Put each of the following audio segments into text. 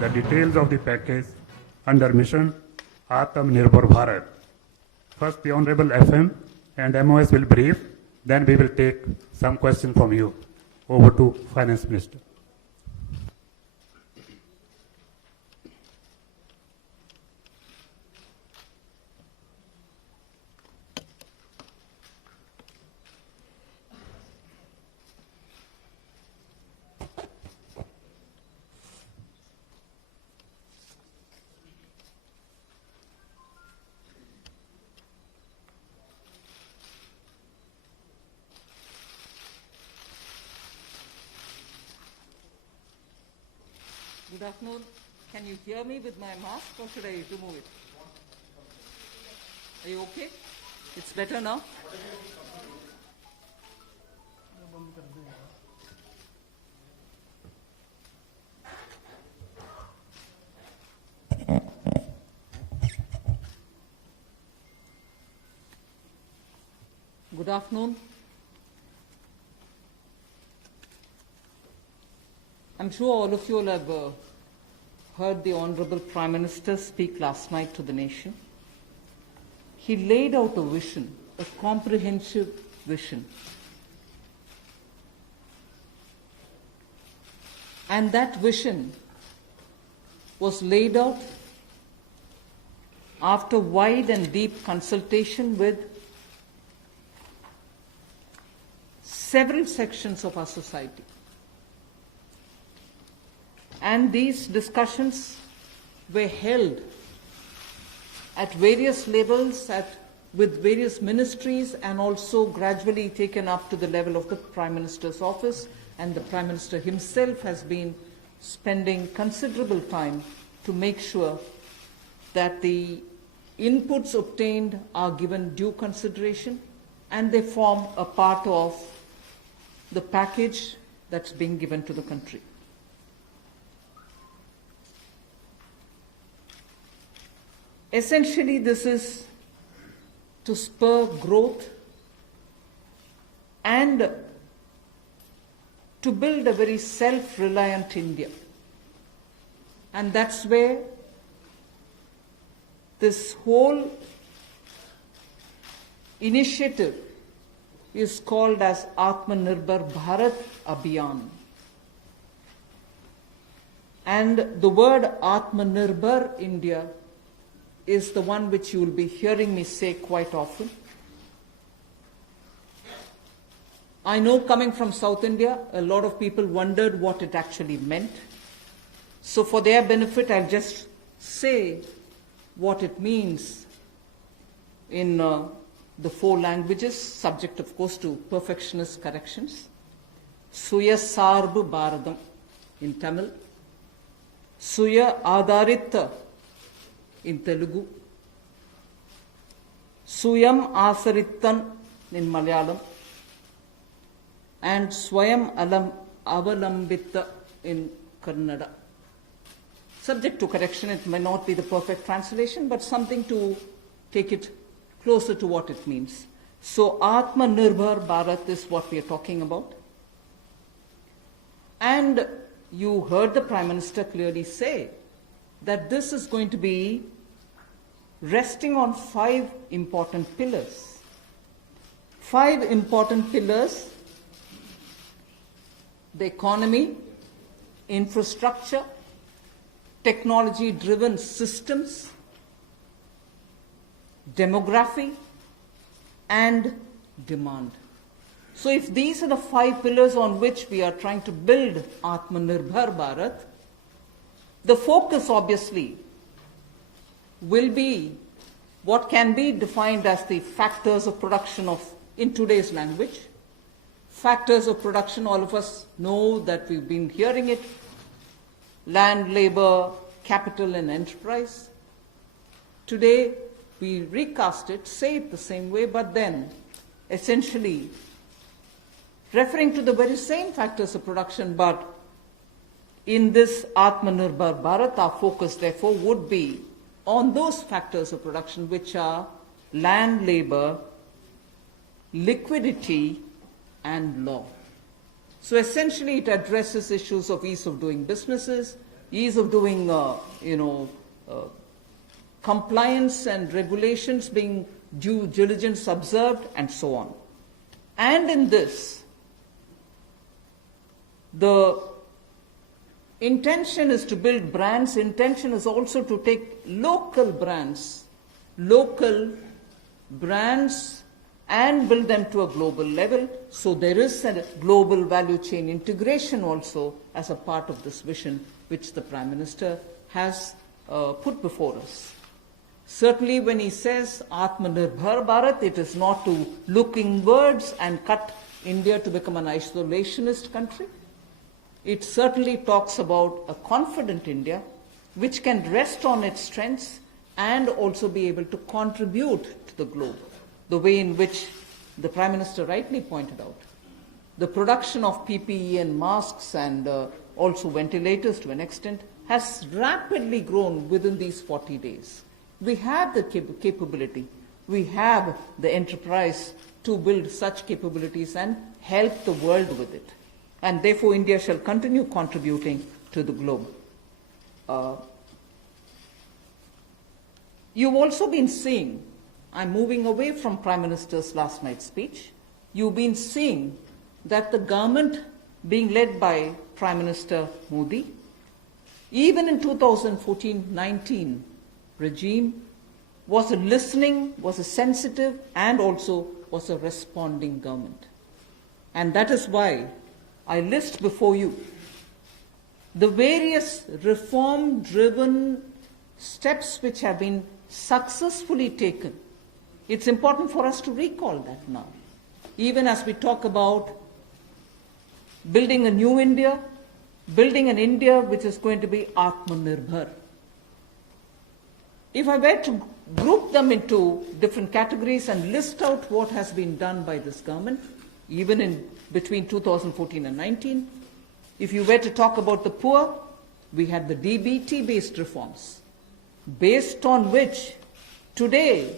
the details of the package under mission Atmanirbhar Bharat. First, the Honorable FM and MOS will brief, then we will take some questions from you. Over to Finance Minister. Good afternoon. Can you hear me with my mask or should I remove it? Are you okay? It's better now? Good afternoon. I'm sure all of you will have heard the Honorable Prime Minister speak last night to the nation. He laid out a vision, a comprehensive vision. And that vision was laid out after wide and deep consultation with several sections of our society. And these discussions were held at various levels, with various ministries, and also gradually taken up to the level of the Prime Minister's office. And the Prime Minister himself has been spending considerable time to make sure that the inputs obtained are given due consideration and they form a part of the package that's being given to the country. Essentially, this is to spur growth and to build a very self-reliant India. And that's where this whole initiative is called as Atmanirbhar Bharat Abhiyan. And the word Atmanirbhar India is the one which you will be hearing me say quite often. I know, coming from South India, a lot of people wondered what it actually meant. So for their benefit, I'll just say what it means in the 4 languages, subject of course to perfectionist corrections. Suya Sarbu Bharadam in Tamil, Suya Adharita in Telugu, Suyam Asarittan in Malayalam, and Swayam Avalambita in Kannada. Subject to correction, it may not be the perfect translation, but something to take it closer to what it means. So Atmanirbhar Bharat is what we are talking about. And you heard the Prime Minister clearly say that this is going to be resting on 5 important pillars. 5 important pillars: the economy, infrastructure, technology-driven systems, demography, and demand. So if these are the 5 pillars on which we are trying to build Atmanirbhar Bharat, the focus obviously will be what can be defined as the factors of production in today's language. Factors of production, all of us know that we've been hearing it: land, labor, capital, and enterprise. Today, we recast it, say it the same way, but then essentially referring to the very same factors of production, but in this Atmanirbhar Bharat, our focus therefore would be on those factors of production which are land, labor, liquidity, and law. So essentially it addresses issues of ease of doing businesses, ease of doing, compliance and regulations being due diligence observed, and so on. And in this, the intention is to build brands. Intention is also to take local brands, and build them to a global level. So there is a global value chain integration also as a part of this vision which the Prime Minister has put before us. Certainly when he says Atmanirbhar Bharat, it is not to look inwards and cut India to become an isolationist country. It certainly talks about a confident India which can rest on its strengths and also be able to contribute to the globe, the way in which the Prime Minister rightly pointed out. The production of PPE and masks and also ventilators to an extent has rapidly grown within these 40 days. We have the capability, we have the enterprise to build such capabilities and help the world with it. And therefore, India shall continue contributing to the globe. You've also been seeing, I'm moving away from Prime Minister's last night's speech, you've been seeing that the government being led by Prime Minister Modi, even in 2014-19 regime, was a listening, was a sensitive, and also was a responding government. And that is why I list before you the various reform-driven steps which have been successfully taken. It's important for us to recall that now. Even as we talk about building a new India, building an India which is going to be Atmanirbhar. If I were to group them into different categories and list out what has been done by this government, even in between 2014 and 19, if you were to talk about the poor, we had the DBT-based reforms, based on which today,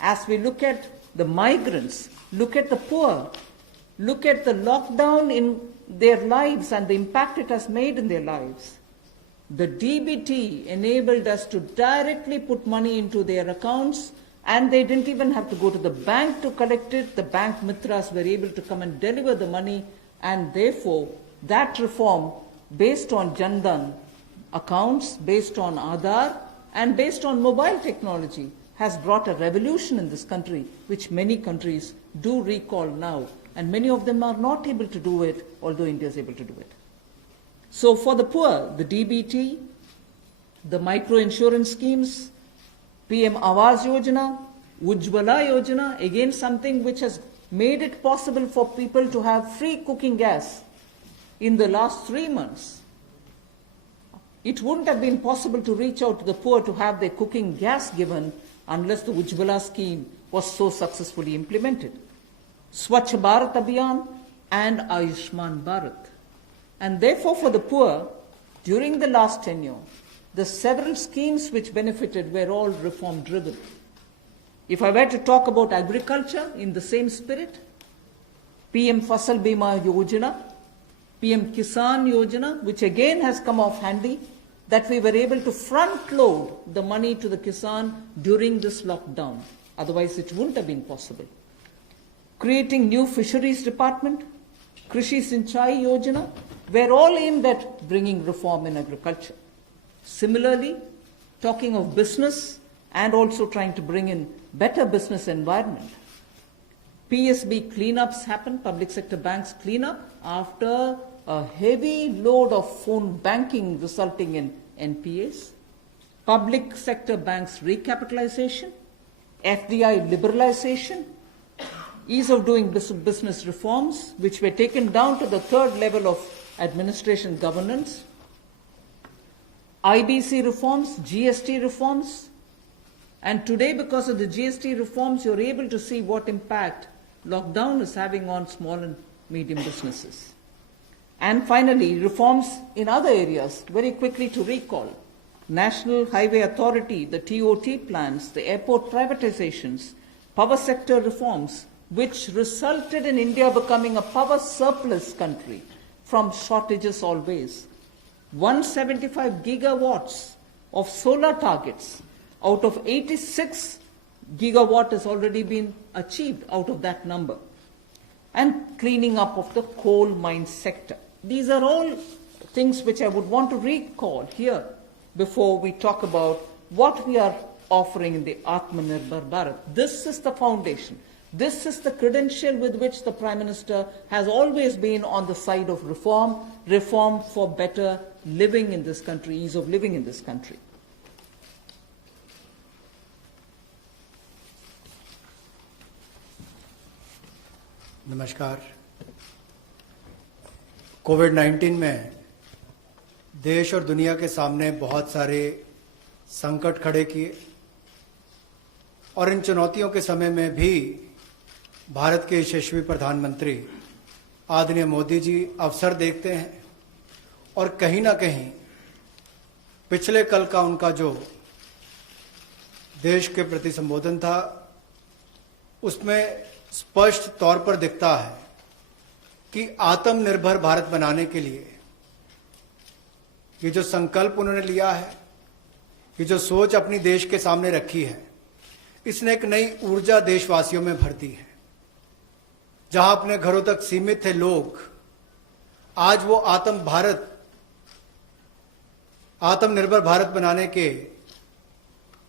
as we look at the migrants, look at the poor, look at the lockdown in their lives and the impact it has made in their lives, the DBT enabled us to directly put money into their accounts, and they didn't even have to go to the bank to collect it. The bank mitras were able to come and deliver the money, and therefore that reform based on Jan Dhan accounts, based on Aadhaar, and based on mobile technology has brought a revolution in this country, which many countries do recall now, and many of them are not able to do it, although India is able to do it. So for the poor, the DBT, the micro-insurance schemes, PM Awas Yojana, Ujjwala Yojana, again something which has made it possible for people to have free cooking gas in the last 3 months. It wouldn't have been possible to reach out to the poor to have their cooking gas given unless the Ujjwala scheme was so successfully implemented. Swachh Bharat Abhiyan and Ayushman Bharat. And therefore for the poor, during the last tenure, the several schemes which benefited were all reform driven. If I were to talk about agriculture in the same spirit, PM Fasal Bima Yojana, PM Kisan Yojana, which again has come off handy, that we were able to front load the money to the Kisan during this lockdown. Otherwise it wouldn't have been possible. Creating new fisheries department, Krishi Sinchai Yojana, were all aimed at bringing reform in agriculture. Similarly, talking of business and also trying to bring in better business environment. PSB cleanups happen, public sector banks clean up after a heavy load of phone banking resulting in NPAs. Public sector banks recapitalization, FDI liberalization, ease of doing business reforms, which were taken down to the third level of administration governance, IBC reforms, GST reforms, and today because of the GST reforms, you're able to see what impact lockdown is having on small and medium businesses. And finally, reforms in other areas, very quickly to recall. National Highway Authority, the TOT plans, the airport privatizations, power sector reforms, which resulted in India becoming a power surplus country from shortages always. 175 gigawatts of solar targets. Out of 86 gigawatt has already been achieved out of that number. And cleaning up of the coal mine sector. These are all things which I would want to recall here before we talk about what we are offering in the Atmanirbhar Bharat. This is the foundation. This is the credential with which the Prime Minister has always been on the side of reform, reform for better living in this country, ease of living in this country. नमस्कार। कोविड-19 में देश और दुनिया के सामने बहुत सारे संकट खड़े किए और इन चुनौतियों के समय में भी भारत के यशस्वी प्रधानमंत्री आदरणीय मोदी जी अवसर देखते हैं और कहीं ना कहीं पिछले कल का उनका जो देश के प्रति संबोधन था उसमें स्पष्ट तौर पर दिखता है कि आत्मनिर्भर भारत बनाने के लिए ये जो संकल्प उन्होंने लिया है, ये जो सोच अपनी देश के सामने रखी है, इसने एक नई ऊर्जा देशवासियों में भर दी है। जहां अपने घरों तक सीमित थे लोग, आज वो आत्मनिर्भर भारत बनाने के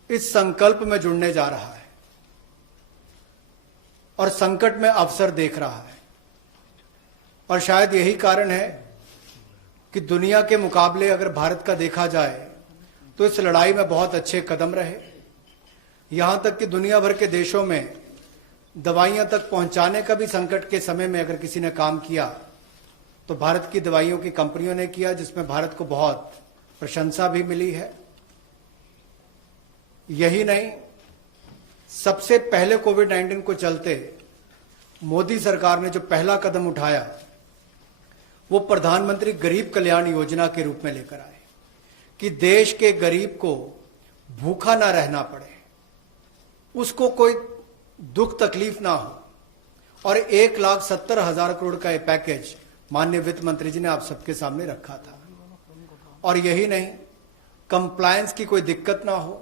इस संकल्प में जुड़ने जा रहा है और संकट में अवसर देख रहा है। और शायद यही कारण है कि दुनिया के मुकाबले अगर भारत का देखा जाए तो इस लड़ाई में बहुत अच्छे कदम रहे। यहां तक कि दुनिया भर के देशों में दवाइयां तक पहुंचाने का भी संकट के समय में अगर किसी ने काम किया तो भारत की दवाइयों की कंपनियों ने किया, जिसमें भारत को बहुत प्रशंसा भी मिली है। यही नहीं, सबसे पहले कोविड-19 को चलते मोदी सरकार ने जो पहला कदम उठाया वो प्रधानमंत्री गरीब कल्याण योजना के रूप में लेकर आए कि देश के गरीब को भूखा ना रहना पड़े, उसको कोई दुख तकलीफ ना हो। और 1,70,000 करोड़ का ये पैकेज माननीय वित्त मंत्री जी ने आप सबके सामने रखा था। और यही नहीं, कंप्लायंस की कोई दिक्कत ना हो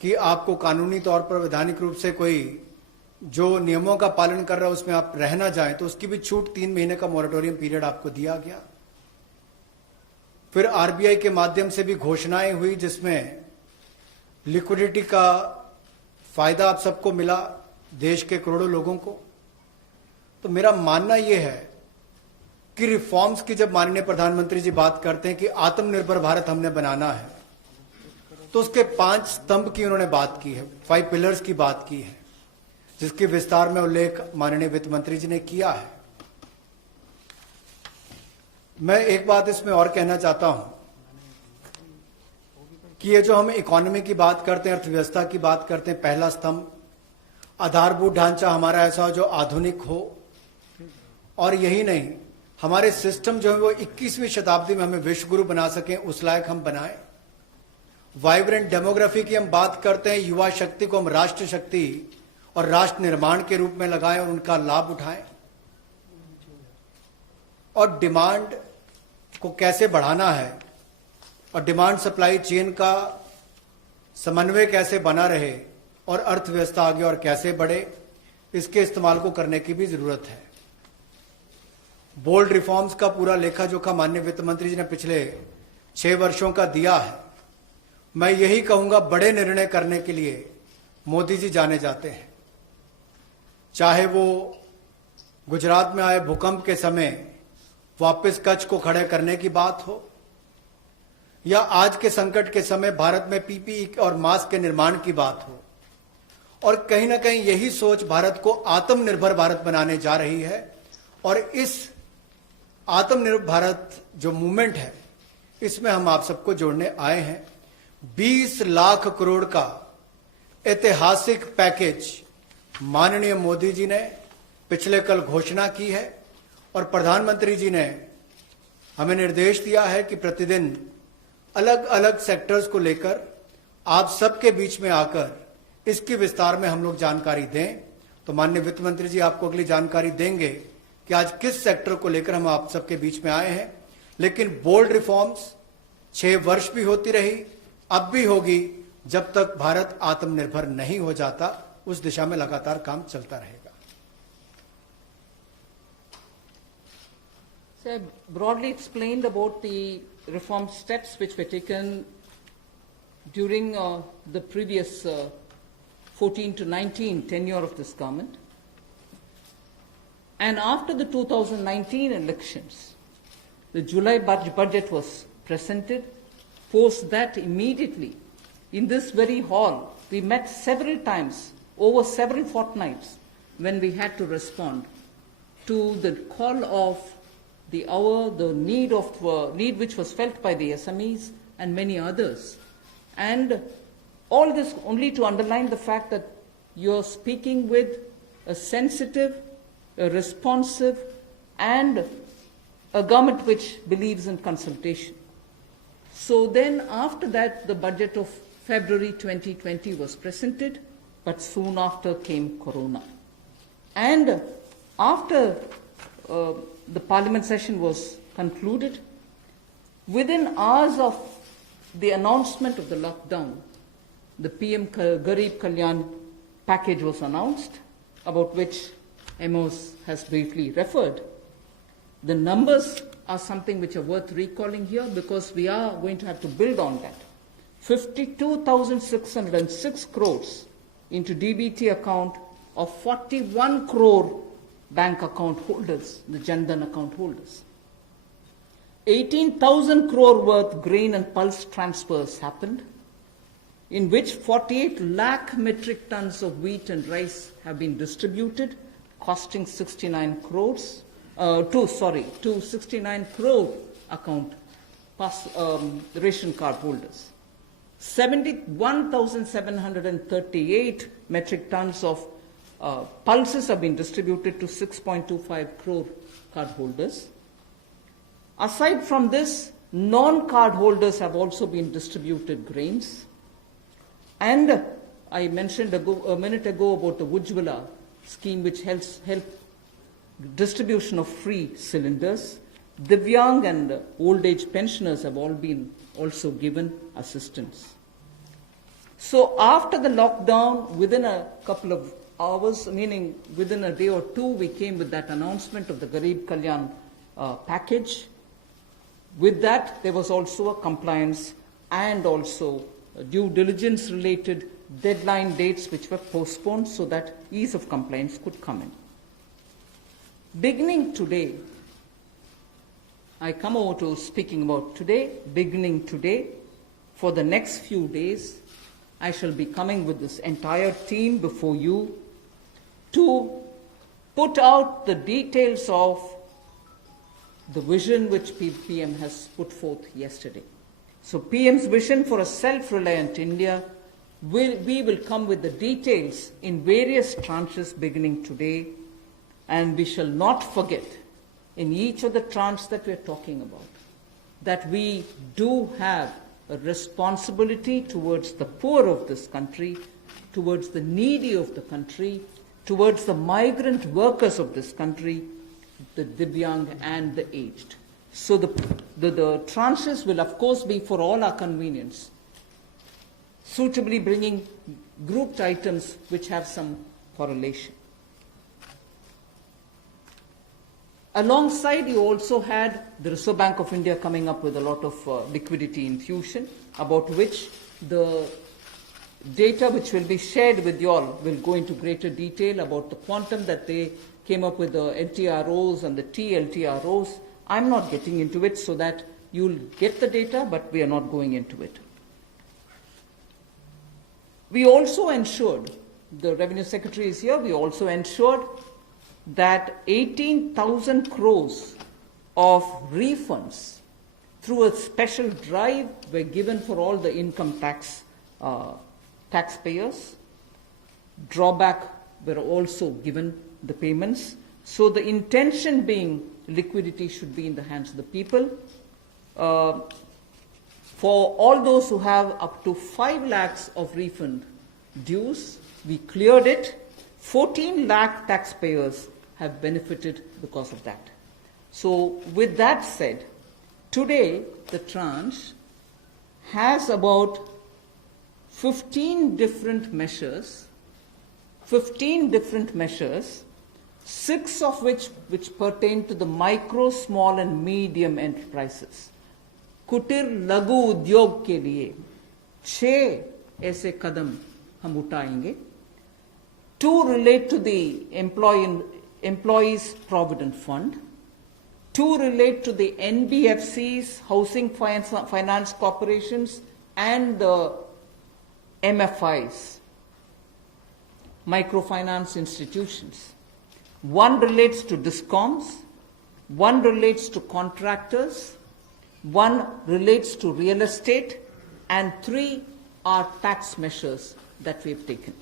कि आपको कानूनी तौर पर वैधानिक रूप से कोई जो नियमों का पालन कर रहा है उसमें आप रह ना जाएं, तो उसकी भी छूट 3 महीने का मोरेटोरियम पीरियड आपको दिया गया। फिर आरबीआई के माध्यम से भी घोषणाएं हुई जिसमें लिक्विडिटी का फायदा आप सबको मिला, देश के करोड़ों लोगों को। तो मेरा मानना यह है कि रिफॉर्म्स की जब माननीय प्रधानमंत्री जी बात करते हैं कि आत्मनिर्भर भारत हमने बनाना है, तो उसके 5 स्तंभ की उन्होंने बात की है, 5 पिलर्स की बात की है, जिसके विस्तार में उल्लेख माननीय वित्त मंत्री जी ने किया है। मैं एक बात इसमें और कहना चाहता हूं कि ये जो हम इकोनॉमी की बात करते हैं, अर्थव्यवस्था की बात करते हैं, पहला स्तंभ आधारभूत ढांचा हमारा ऐसा हो जो आधुनिक हो। और यही नहीं, हमारे सिस्टम जो है वो 21वीं शताब्दी में हमें विश्व गुरु बना सकें, उस लायक हम बनाएं। वाइब्रेंट डेमोग्राफी की हम बात करते हैं, युवा शक्ति को हम राष्ट्र शक्ति और राष्ट्र निर्माण के रूप में लगाएं और उनका लाभ उठाएं। और डिमांड को कैसे बढ़ाना है और डिमांड सप्लाई चेन का समन्वय कैसे बना रहे और अर्थव्यवस्था आगे और कैसे बढ़े, इसके इस्तेमाल को करने की भी जरूरत है। बोल्ड रिफॉर्म्स का पूरा लेखा जोखा माननीय वित्त मंत्री जी ने पिछले 6 वर्षों का दिया है। मैं यही कहूंगा, बड़े निर्णय करने के लिए मोदी जी जाने जाते हैं। चाहे वो गुजरात में आए भूकंप के समय वापस कच्छ को खड़े करने की बात हो, या आज के संकट के समय भारत में पीपीई और मास्क के निर्माण की बात हो। और कहीं ना कहीं यही सोच भारत को आत्मनिर्भर भारत बनाने जा रही है। और इस आत्मनिर्भर भारत जो मूवमेंट है, इसमें हम आप सबको जोड़ने आए हैं। 20 लाख करोड़ का ऐतिहासिक पैकेज माननीय मोदी जी ने पिछले कल घोषणा की है और प्रधानमंत्री जी ने हमें निर्देश दिया है कि प्रतिदिन अलग अलग सेक्टर्स को लेकर आप सबके बीच में आकर इसकी विस्तार में हम लोग जानकारी दें। तो माननीय वित्त मंत्री जी आपको अगली जानकारी देंगे कि आज किस सेक्टर को लेकर हम आप सबके बीच में आए हैं। लेकिन बोल्ड रिफॉर्म्स 6 वर्ष भी होती रही, अब भी होगी, जब तक भारत आत्मनिर्भर नहीं हो जाता। उस दिशा में लगातार काम चलता रहेगा। So I broadly explained about the reform steps which were taken during the previous 14 to 19 tenure of this government. And after the 2019 elections, the July budget was presented. Post that, immediately, in this very hall, we met several times, over several fortnights, when we had to respond to the call of the hour, the need which was felt by the SMEs and many others. And all this only to underline the fact that you're speaking with a sensitive, a responsive, and a government which believes in consultation. So then, after that, the budget of February 2020 was presented, but soon after came Corona. And after the parliament session was concluded, within hours of the announcement of the lockdown, the PM Garib Kalyan package was announced, about which Amos has briefly referred. The numbers are something which are worth recalling here because we are going to have to build on that. 52,606 crores into DBT account of 41 crore bank account holders, the Jan Dhan account holders. 18,000 crore worth grain and pulse transfers happened, in which 48 lakh metric tons of wheat and rice have been distributed, costing 69 crores, to 69 crore account ration card holders. 71,738 metric tons of pulses have been distributed to 6.25 crore card holders. Aside from this, non-card holders have also been distributed grains. And I mentioned a minute ago about the Ujjwala scheme, which helps distribution of free cylinders. Divyang and old age pensioners have all been also given assistance. So after the lockdown, within a couple of hours, meaning within a day or two, we came with that announcement of the Garib Kalyan package. With that, there was also a compliance and also due diligence related deadline dates which were postponed so that ease of compliance could come in. Beginning today, I come over to speaking about today. Beginning today, for the next few days, I shall be coming with this entire team before you to put out the details of the vision which PM has put forth yesterday. So PM's vision for a self-reliant India, we will come with the details in various tranches beginning today, and we shall not forget in each of the tranches that we are talking about that we do have a responsibility towards the poor of this country, towards the needy of the country, towards the migrant workers of this country, the Divyang and the aged. So the tranches will of course be for all our convenience, suitably bringing grouped items which have some correlation. Alongside, you also had the Reserve Bank of India coming up with a lot of liquidity infusion, about which the data which will be shared with you all will go into greater detail about the quantum that they came up with, the LTROs and the TLTROs. I'm not getting into it so that you'll get the data, but we are not going into it. We also ensured, the Revenue Secretary is here, we also ensured that 18,000 crores of refunds through a special drive were given for all the income taxpayers. Drawback were also given the payments. So the intention being liquidity should be in the hands of the people. For all those who have up to 5 lakhs of refund dues, we cleared it. 14 lakh taxpayers have benefited because of that. So with that said, Today, the tranche has about 15 different measures, 6 of which pertain to the micro, small and medium enterprises. कुटीर लघु उद्योग के लिए 6 ऐसे कदम हम उठाएंगे. 2 relate to the Employees Provident Fund. 2 relate to the NBFCs, Housing Finance Corporations, and the MFIs, microfinance institutions. 1 relates to DISCOMs, 1 relates to contractors, 1 relates to real estate, and 3 are tax measures that we have taken.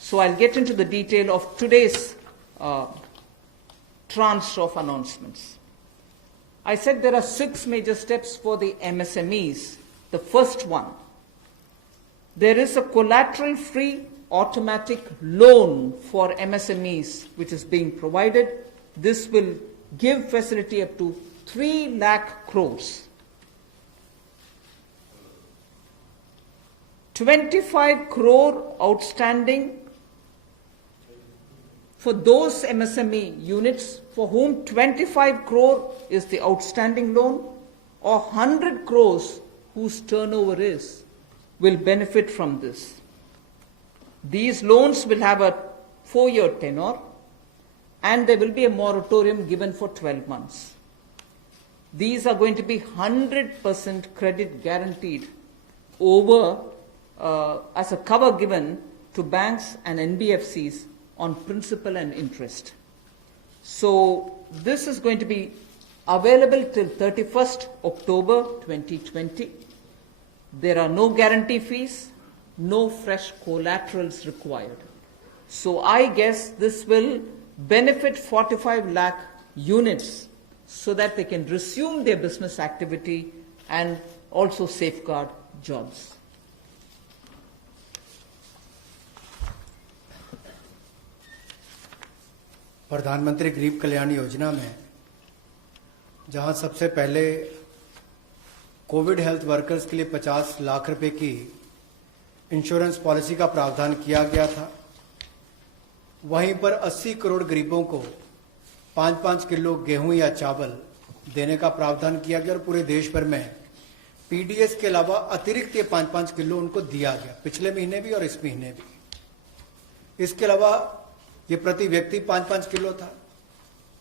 So I'll get into the detail of today's tranche of announcements. I said there are 6 major steps for the MSMEs. The first one, there is a collateral-free automatic loan for MSMEs which is being provided. This will give facility up to 3 lakh crores. 25 crore outstanding for those MSME units for whom 25 crore is the outstanding loan, or 100 crores whose turnover will benefit from this. These loans will have a 4-year tenure, and there will be a moratorium given for 12 months. These are going to be 100% credit guaranteed over as a cover given to banks and NBFCs on principal and interest. So this is going to be available till 31st October 2020. There are no guarantee fees, no fresh collaterals required. So I guess this will benefit 45 lakh units so that they can resume their business activity and also safeguard jobs. प्रधानमंत्री गरीब कल्याण योजना में जहां सबसे पहले Covid health workers के लिए 50 लाख रुपए की इंश्योरेंस पॉलिसी का प्रावधान किया गया था, वहीं पर 80 करोड़ गरीबों को 5-5 किलो गेहूं या चावल देने का प्रावधान किया गया और पूरे देश भर में पीडीएस के अलावा अतिरिक्त ये 5-5 किलो उनको दिया गया, पिछले महीने भी और इस महीने भी. इसके अलावा ये प्रति व्यक्ति 5-5 किलो था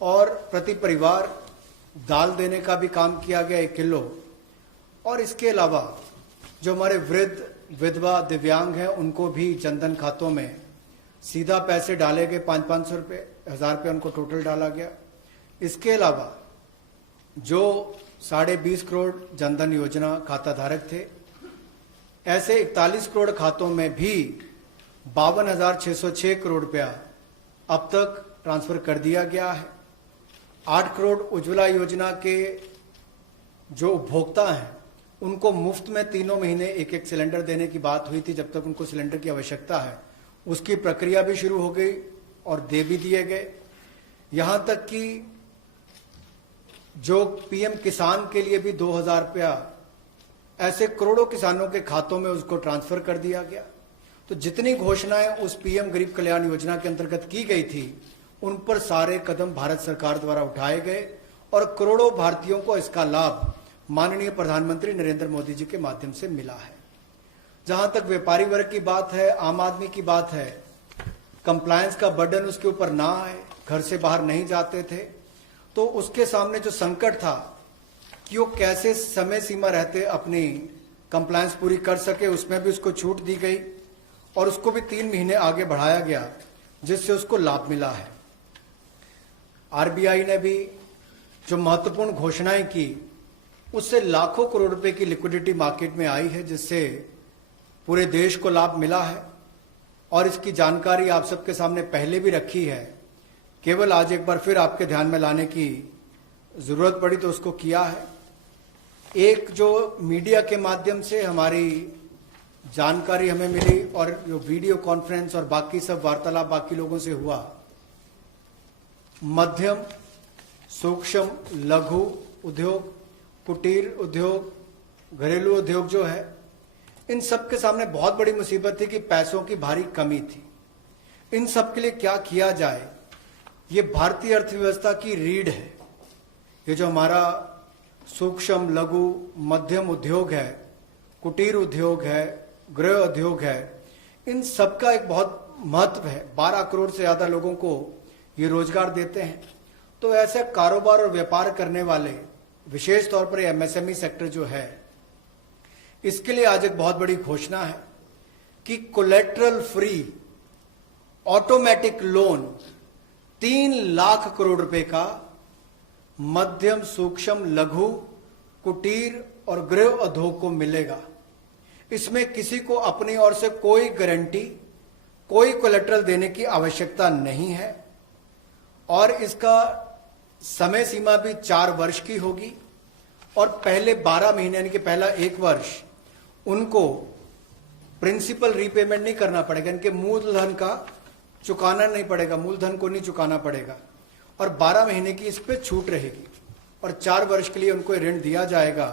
और प्रति परिवार दाल देने का भी काम किया गया 1 किलो. और इसके अलावा जो हमारे वृद्ध, विधवा, दिव्यांग हैं उनको भी जनधन खातों में सीधा पैसे डाले गए, 500-500 रुपये, 1000 रुपये उनको टोटल डाला गया. इसके अलावा जो 20.5 करोड़ जनधन योजना खाता धारक थे, ऐसे 41 करोड़ खातों में भी 52,606 करोड़ रुपया अब तक ट्रांसफर कर दिया गया है. 8 करोड़ उज्ज्वला योजना के जो उपभोक्ता हैं उनको मुफ्त में 3 महीने 1-1 सिलेंडर देने की बात हुई थी. जब तक उनको सिलेंडर की आवश्यकता है उसकी प्रक्रिया भी शुरू हो गई और दे भी दिए गए. यहां तक कि जो पीएम किसान के लिए भी 2,000 रुपया ऐसे करोड़ों किसानों के खातों में उसको ट्रांसफर कर दिया गया. तो जितनी घोषणाएं उस पीएम गरीब कल्याण योजना के अंतर्गत की गई थी उन पर सारे कदम भारत सरकार द्वारा उठाए गए और करोड़ों भारतीयों को इसका लाभ माननीय प्रधानमंत्री नरेंद्र मोदी जी के माध्यम से मिला है. जहां तक व्यापारी वर्ग की बात है, आम आदमी की बात है, कंप्लायंस का बर्डन उसके ऊपर ना आए, घर से बाहर नहीं जाते थे, तो उसके सामने जो संकट था कि वो कैसे समय सीमा रहते अपनी कंप्लायंस पूरी कर सके, उसमें भी उसको छूट दी गई और उसको भी 3 महीने आगे बढ़ाया गया, जिससे उसको लाभ मिला है. आरबीआई ने भी जो महत्वपूर्ण घोषणाएं की उससे लाखों करोड़ रुपए की लिक्विडिटी मार्केट में आई है, जिससे पूरे देश को लाभ मिला है. और इसकी जानकारी आप सबके सामने पहले भी रखी है, केवल आज एक बार फिर आपके ध्यान में लाने की जरूरत पड़ी तो उसको किया है. एक जो मीडिया के माध्यम से हमारी जानकारी हमें मिली और जो वीडियो कॉन्फ्रेंस और बाकी सब वार्तालाप बाकी लोगों से हुआ, मध्यम, सूक्ष्म, लघु उद्योग कुटीर उद्योग, घरेलू उद्योग जो है, इन सब के सामने बहुत बड़ी मुसीबत थी कि पैसों की भारी कमी थी। इन सब के लिए क्या किया जाए, ये भारतीय अर्थव्यवस्था की रीढ़ है। ये जो हमारा सूक्ष्म लघु मध्यम उद्योग है, कुटीर उद्योग है, गृह उद्योग है, इन सब का एक बहुत महत्व है। 12 करोड़ से ज्यादा लोगों को ये रोजगार देते हैं। तो ऐसे कारोबार और व्यापार करने वाले, विशेष तौर पर एमएसएमई सेक्टर जो है, इसके लिए आज एक बहुत बड़ी घोषणा है कि collateral free automatic loan 3 lakh crore रुपए का मध्यम सूक्ष्म लघु कुटीर और गृह उद्योग को मिलेगा। इसमें किसी को अपनी ओर से कोई गारंटी, कोई कोलेटरल देने की आवश्यकता नहीं है और इसका समय सीमा भी 4 वर्ष की होगी और पहले 12 महीने यानी कि पहला 1 वर्ष उनको प्रिंसिपल रीपेमेंट नहीं करना पड़ेगा, इनके मूलधन का चुकाना नहीं पड़ेगा, मूलधन को नहीं चुकाना पड़ेगा और 12 महीने की इस पे छूट रहेगी और 4 वर्ष के लिए उनको ऋण दिया जाएगा।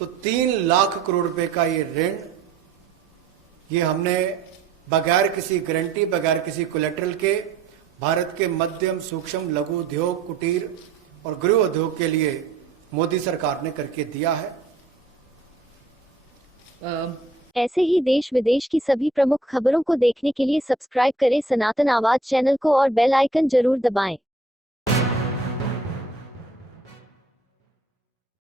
तो 3 लाख करोड़ रुपए का ये ऋण, ये हमने बगैर किसी गारंटी, बगैर किसी कोलेटरल के भारत के मध्यम सूक्ष्म लघु उद्योग, कुटीर और गृह उद्योग के लिए मोदी सरकार ने करके दिया है। ऐसे ही देश विदेश की सभी प्रमुख खबरों को देखने के लिए सब्सक्राइब करें सनातन आवाज चैनल को और बेल आइकन जरूर दबाएं।